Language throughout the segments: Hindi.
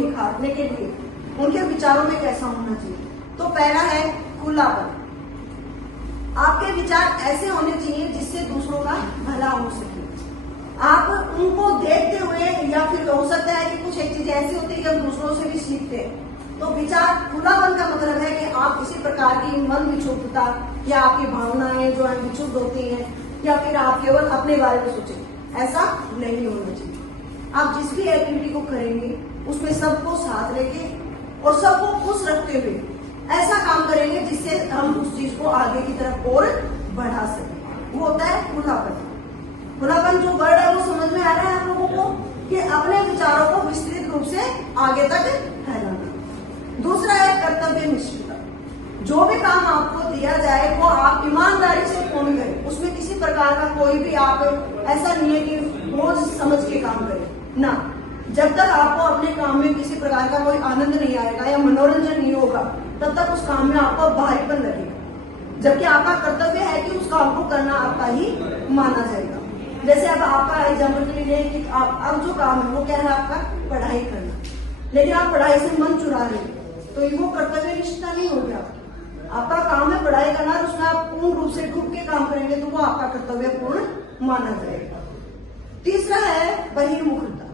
निखारने के लिए उनके विचारों में कैसा होना चाहिए। तो पहला है खुलापन। आपके विचार ऐसे होने चाहिए जिससे दूसरों का भला हो सके। आप उनको देखते हुए, या फिर हो सकता है कि कुछ एक चीजें ऐसी होती है कि हम दूसरों से भी सीखते हैं। तो विचार खुलापन का मतलब है कि आप किसी प्रकार की मन विक्षुब्धता या आपकी भावनाएं जो है विक्षुब्ध होती हैं, या फिर आप केवल अपने बारे में सोचें, ऐसा नहीं होना चाहिए। आप जिस भी एक्टिविटी को करेंगे उसमें सबको साथ लेके और सबको खुश रखते हुए ऐसा काम करेंगे जिससे हम उस चीज को आगे की तरफ और बढ़ा सकें। वो होता है खुलापन। खुलापन जो वर्ड है वो समझ में आ रहा है आप लोगों को, कि अपने विचारों को विस्तृत रूप से आगे तक फैलाना। दूसरा है कर्तव्य निष्ठता। जो भी काम आपको दिया जाए वो आप ईमानदारी से पूर्ण करें। उसमें किसी प्रकार का कोई भी आप ऐसा नहीं है कि बोझ समझ के काम करें ना। जब तक आपको अपने काम में किसी प्रकार का कोई आनंद नहीं आएगा या मनोरंजन नहीं होगा, तब तक उस काम में आपको भारीपन लगेगा। जबकि आपका कर्तव्य है कि उस काम को करना आपका ही माना जाएगा। जैसे अब आपका एग्जाम्पल के लिए कि आप अब जो काम है वो क्या है, आपका पढ़ाई करना, लेकिन आप पढ़ाई से मन चुरा रहे हैं, तो वो कर्तव्य निष्ठा नहीं हो गया। आपका काम है पढ़ाई करना, उसमें आप पूर्ण रूप से डूब के काम करेंगे तो वो आपका कर्तव्य पूर्ण माना जाएगा। तीसरा है बहिर्मुखता।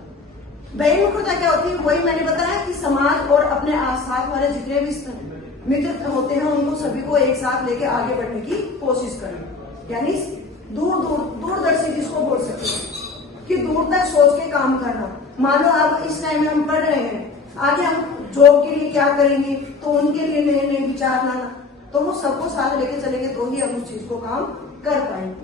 बहिर्मुखता क्या होती है, वही मैंने बताया कि समाज और अपने आसपास वाले जितने भी मित्र होते हैं उनको सभी को एक साथ लेके आगे बढ़ने की कोशिश करें। यानी दूरदर्शी जिसको बोल सकते हैं कि दूर तक सोच के काम करना। मान लो आप इस टाइम में हम पढ़ रहे हैं, आगे हम जॉब के लिए क्या करेंगे, तो उनके लिए नए नए विचार लाना। तो वो सबको साथ लेके चलेंगे तो ही हम उस चीज को काम कर पाएंगे।